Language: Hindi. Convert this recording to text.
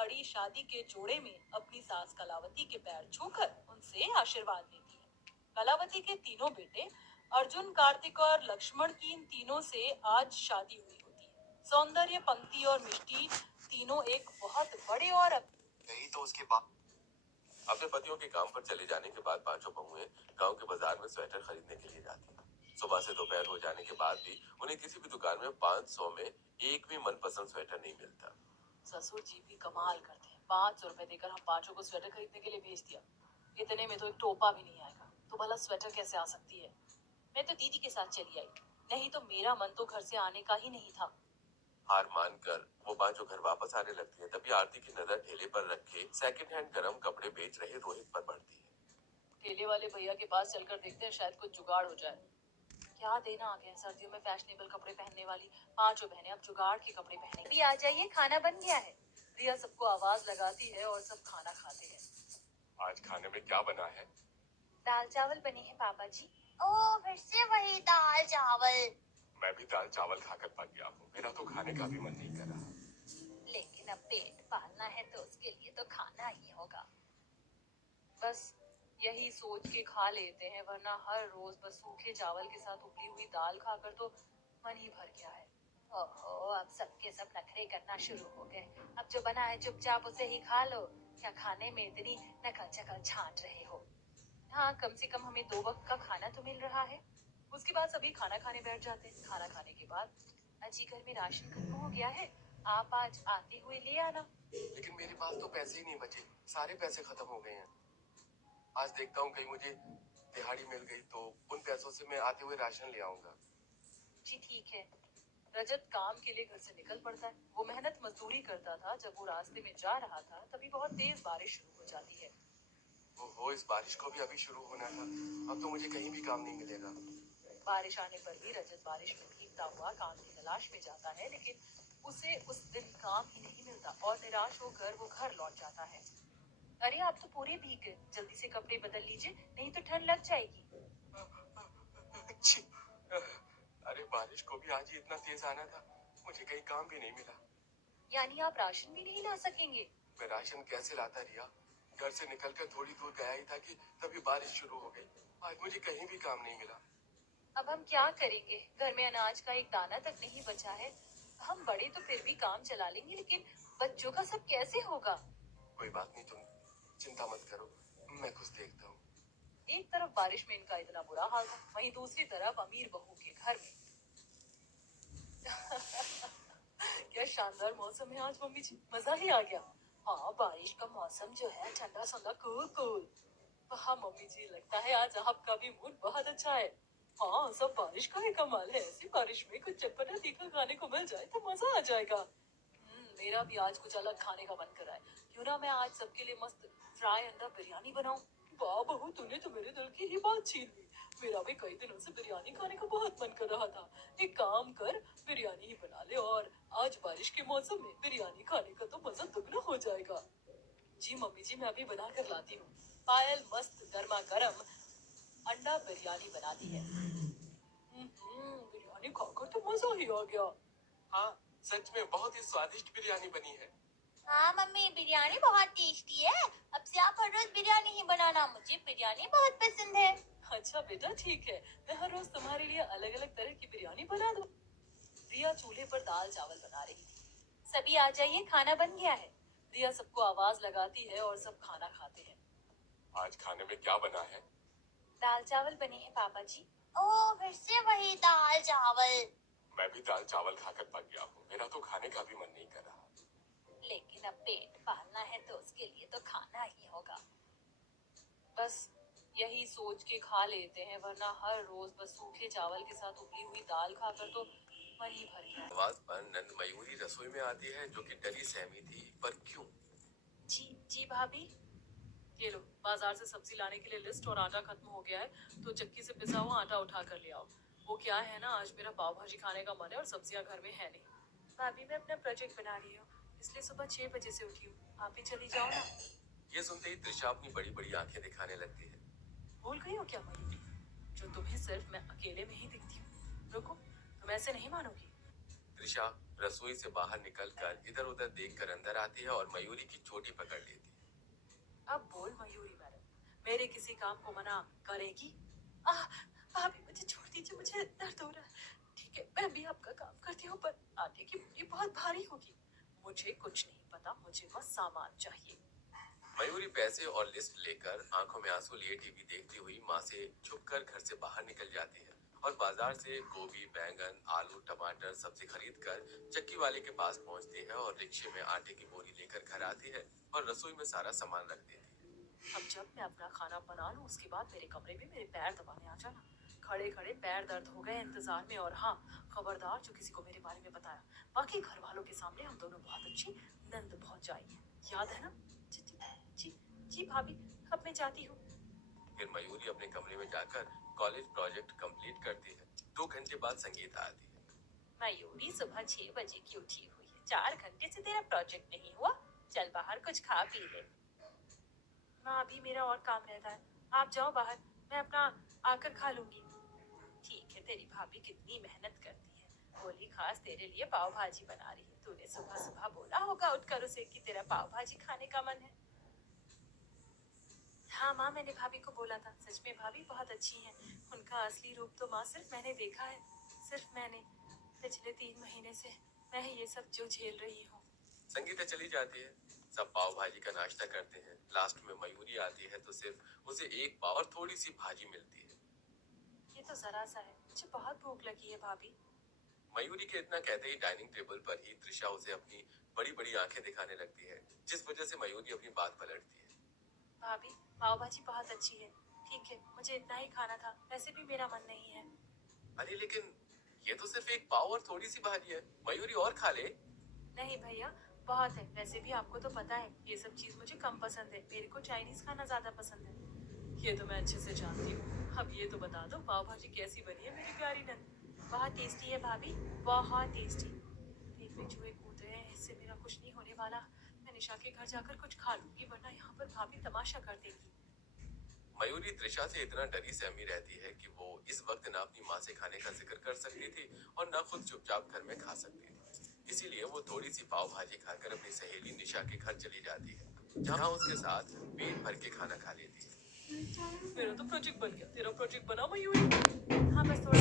खड़ी शादी के जोड़े में अपनी सास कलावती के पैर छूकर उनसे आशीर्वाद लेती है। कलावती के तीनों बेटे अर्जुन, कार्तिक और लक्ष्मण की इन तीनों से आज शादी हुई होती है। सौंदर्य, पंक्ति और मिष्टी तीनों एक बहुत बड़े और गई तो उसके बाद अपने पतियों के काम पर चले जाने के बाद पांचों बहुएं गांव के बाजार में स्वेटर खरीदने के लिए जाती हैं। सुबह से दोपहर हो जाने के बाद भी उन्हें किसी भी दुकान में 500 में एक भी मनपसंद स्वेटर नहीं मिलता। ससुर जी भी कमाल करते हैं। 500 रुपए देकर हम पांचों को स्वेटर खरीदने के लिए भेज दिया। इतने में तो एक टोपा भी नहीं आएगा, तो भला स्वेटर कैसे आ सकती है। मैं तो दीदी के साथ चली आई, नहीं तो मेरा मन तो घर से आने का ही नहीं था। हार मानकर वो पांचों घर वापस आने लगती है। तभी आरती की नजर ठेले पर रखे सेकंड हैंड गर्म कपड़े बेच रहे रोहित पर पड़ती है। ठेले वाले भैया के पास चलकर देखते हैं, शायद कुछ जुगाड़ हो जाए। क्या देना आ गया सर्दियों में फैशनेबल कपड़े पहनने वाली पांचों बहनें अब जुगाड़ के कपड़े पहने। भी आ जाइए, खाना बन गया है। रिया सबको आवाज लगाती है और सब खाना खाते हैं। आज खाने में क्या बना है? दाल चावल बने हैं पापा जी। ओ, फिर से वही दाल चावल। मैं भी दाल चावल खाकर पक गया हूँ। मेरा तो खाने का भी मन नहीं कर रहा। लेकिन अब पेट पालना है तो उसके लिए तो खाना ही होगा। बस यही सोच के खा लेते हैं, वरना हर रोज बस सूखे चावल के साथ उबली हुई दाल खाकर तो मन ही भर गया है। ओहो, अब सबके सब नखरे करना शुरू हो गए। अब जो बना है चुपचाप उसे ही खा लो, क्या खाने में इतनी नकल चकल छांट रहे हो। हाँ, कम से कम हमें 2 वक्त का खाना तो मिल रहा है। उसके बाद सभी खाना खाने बैठ जाते हैं। खाना खाने के बाद, अजी घर में राशन खत्म हो गया है, आप आज आते हुए ले आना। लेकिन मेरे पास तो पैसे ही नहीं बचे, सारे पैसे खत्म हो गए हैं। आज देखता हूँ कहीं मुझे दिहाड़ी मिल गई तो उन पैसों से मैं आते हुए राशन ले आऊंगा। जी ठीक है। रजत काम के लिए घर से निकल पड़ता है। वो मेहनत मजदूरी करता था। जब वो रास्ते में जा रहा था तभी बहुत तेज बारिश शुरू हो जाती है। ओहो, इस बारिश को भी अभी शुरू होना था। अब तो मुझे कहीं भी काम नहीं मिलेगा। बारिश आने पर भी रजत बारिश में भीगता हुआ काम की तलाश में जाता है, लेकिन उसे उस दिन काम ही नहीं मिलता और निराश होकर वो घर लौट जाता है। अरे आप तो पूरे भीग गए, जल्दी से कपड़े बदल लीजिए, नहीं तो ठंड लग जाएगी। छी, अरे बारिश को भी आज ही इतना तेज आना था। मुझे कहीं काम भी नहीं मिला। यानी आप राशन भी नहीं ला सकेंगे? मैं राशन कैसे लाता रिया? घर से निकलकर थोड़ी दूर गया ही था कि तभी बारिश शुरू हो गई। आज मुझे कहीं भी काम नहीं मिला। अब हम क्या करेंगे? घर में अनाज का एक दाना तक नहीं बचा है। हम बड़े तो फिर भी काम चला लेंगे, लेकिन बच्चों का सब कैसे होगा? कोई बात नहीं, तुम चिंता मत करो, मैं कुछ देखता हूँ। एक तरफ बारिश में इनका इतना बुरा हाल था, वहीं दूसरी तरफ अमीर बहू के घर में। क्या शानदार मौसम है आज मम्मी जी, मजा ही आ गया। हाँ, बारिश का मौसम जो है ठंडा ठंडा कूल कूल। हाँ मम्मी जी, लगता है आज आपका भी मूड बहुत अच्छा है। हाँ, सब बारिश का ही कमाल है। ऐसी बारिश में कुछ चटपटा तीखा खाने को मिल जाए तो मजा आ जाएगा। मेरा भी आज कुछ अलग खाने का मन कर रहा है। क्यों ना मैं आज सबके लिए मस्त फ्राई अंडा बिरयानी बनाऊं। वाह बहू, तूने तो मेरे दिल की ही बात छीन ली। मेरा भी कई दिनों से बिरयानी खाने का बहुत मन कर रहा था। एक काम कर, बिरयानी ही बना ले और आज बारिश के मौसम में बिरयानी खाने का तो मजा दुगना हो जाएगा। जी मम्मी जी, मैं अभी बना कर लाती हूँ। पायल मस्त गर्मा गर्म अंडा बिरयानी बनाती है। बिरयानी खाकर तो मजा ही आ गया। हाँ, सच में बहुत ही स्वादिष्ट बिरयानी बनी है। हाँ मम्मी, बिरयानी बहुत टेस्टी है। अब से आप हर रोज बिरयानी ही बनाना, मुझे बिरयानी बहुत पसंद है। अच्छा बेटा ठीक है, मैं हर रोज तुम्हारे लिए अलग अलग तरह की बिरयानी बना दूँ। रिया चूल्हे पर दाल चावल बना रही थी। सभी आ जाइए, खाना बन गया है। रिया सबको आवाज लगाती है और सब खाना खाते हैं। आज खाने में क्या बना है? दाल चावल बने हैं पापा जी। ओ, फिर से वही दाल चावल। मैं भी दाल चावल खाकर पक गया हूँ। मेरा तो खाने का भी मन नहीं कर रहा। लेकिन अब पेट पालना है तो उसके लिए तो खाना ही होगा। बस यही सोच के खा लेते हैं, वरना हर रोज बस सूखे चावल के साथ उबली हुई दाल खाकर तो मन ही भर गया। आवाज पर नंद मयूरी रसोई में आती है, जो कि डरी सहमी थी। पर क्यों? जी जी भाभी, ये लो बाजार से सब्जी लाने के लिए लिस्ट, और आटा खत्म हो गया है तो चक्की से पिसा हुआ आटा उठा कर ले आओ। वो क्या है ना, आज मेरा पाव भाजी खाने का मन है और सब्जियां घर में है नहीं। भाभी मैं अपना प्रोजेक्ट बना रही हूँ, इसलिए सुबह 6 बजे से उठी हूँ। आप भी चली जाओ ना। ये सुनते ही त्रिशा अपनी बड़ी बड़ी आंखें दिखाने लगती है। भूल गई हो क्या मयूरी, जो तुम्हें सिर्फ मैं अकेले में ही दिखती हूँ। रुको, तुम ऐसे नहीं मानोगी। त्रिशा, रसोई से बाहर निकलकर इधर उधर देखकर अंदर आती है और मयूरी की चोटी पकड़ लेती है। अब बोल मयूरी मैडम, मेरे किसी काम को मना करेगी? आह, भाभी मुझे छोड़ दीजिए, मुझे दर्द हो रहा है। ठीक है, मैं भी आपका काम करती हूँ, पर आटे की बोरी बहुत भारी होगी। मुझे कुछ नहीं पता, मुझे बस सामान चाहिए। मयूरी पैसे और लिस्ट लेकर आंखों में आंसू लिए टीवी देखती हुई माँ से छुपकर घर से बाहर निकल जाती है और बाजार से गोभी, बैंगन, आलू, टमाटर, सब्जी खरीद कर चक्की वाले के पास पहुंचती है और रिक्शे में आटे की बोरी लेकर घर आती है और रसोई में सारा सामान रख देती है। अब जब मैं अपना खाना बना लूं, उसके बाद मेरे कमरे में मेरे पैर दबाने आ जाना। खड़े खड़े पैर दर्द हो गए इंतजार में। और हाँ, खबरदार जो किसी को मेरे बारे में बताया। बाकी घर वालों के सामने हम दोनों बहुत अच्छी नंद भौजाई हैं, याद है ना? जी जी जी जी भाभी, अब मैं जाती हूँ। फिर मयूरी अपने कमरे में जाकर कॉलेज प्रोजेक्ट कंप्लीट करती है। 2 घंटे बाद संगीता आती है। मयूरी सुबह 6 बजे की उठी हुई है। 4 घंटे से तेरा प्रोजेक्ट नहीं हुआ? चल बाहर कुछ खा पी ले। माँ, अभी मेरा और काम रहता है, आप जाओ बाहर, मैं अपना आकर खा लूंगी। ठीक है, तेरी भाभी कितनी मेहनत करती है। बोली खास तेरे लिए पाव भाजी बना रही है। तूने सुबह सुबह बोला होगा उठकर उसे कि तेरा पाव भाजी खाने का मन है। हाँ माँ, मैंने भाभी को बोला था। सच में भाभी बहुत अच्छी हैं। उनका असली रूप तो माँ सिर्फ मैंने देखा है, सिर्फ मैंने। पिछले 3 महीने से मैं ये सब जो झेल रही हूँ। संगीता चली जाती है। सब पाव भाजी का नाश्ता करते हैं। लास्ट में मयूरी आती है तो सिर्फ उसे एक पाव और थोड़ी सी भाजी मिलती है। ये तो जरा सा है, मुझे बहुत भूख लगी है भाभी। मयूरी के इतना कहते ही डाइनिंग टेबल पर ही त्रिशा उसे अपनी बड़ी बड़ी आंखें दिखाने लगती है, जिस वजह से मयूरी अपनी बात पलटती है। भाभी, पाव भाजी बहुत अच्छी है। ठीक है, मुझे इतना ही खाना था, वैसे भी मेरा मन नहीं है। अरे लेकिन ये तो सिर्फ एक पाव और थोड़ी सी भाजी है, मयूरी और खा ले। नहीं भैया, बहुत है। वैसे भी आपको तो पता है ये सब चीज मुझे कम पसंद है। मेरे को चाइनीज खाना ज्यादा पसंद है। ये तो मैं अच्छे से जानती हूँ। अब ये तो बता दो, पाव भाजी कैसी बनी है मेरी प्यारी नंद? बहुत टेस्टी है भाभी, बहुत टेस्टी। पेट में चूहे कूद रहे हैं, इससे मेरा कुछ नहीं होने वाला। मैं निशा के घर जाकर कुछ खा लूंगी, वरना यहाँ पर भाभी तमाशा कर देगी। मयूरी त्रिशा से इतना डरी सहमी रहती है कि वो इस वक्त ना अपनी माँ से खाने का जिक्र कर सकती थी और न खुद चुपचाप घर में खा सकती थी। इसीलिए वो थोड़ी सी पाव भाजी खाकर अपनी सहेली निशा के घर चली जाती है, जहाँ उसके साथ पेट भर के खाना खा लेती है। मेरा तो प्रोजेक्ट बन गया। तेरा प्रोजेक्ट बना मयूरी? हाँ, बस थोड़ा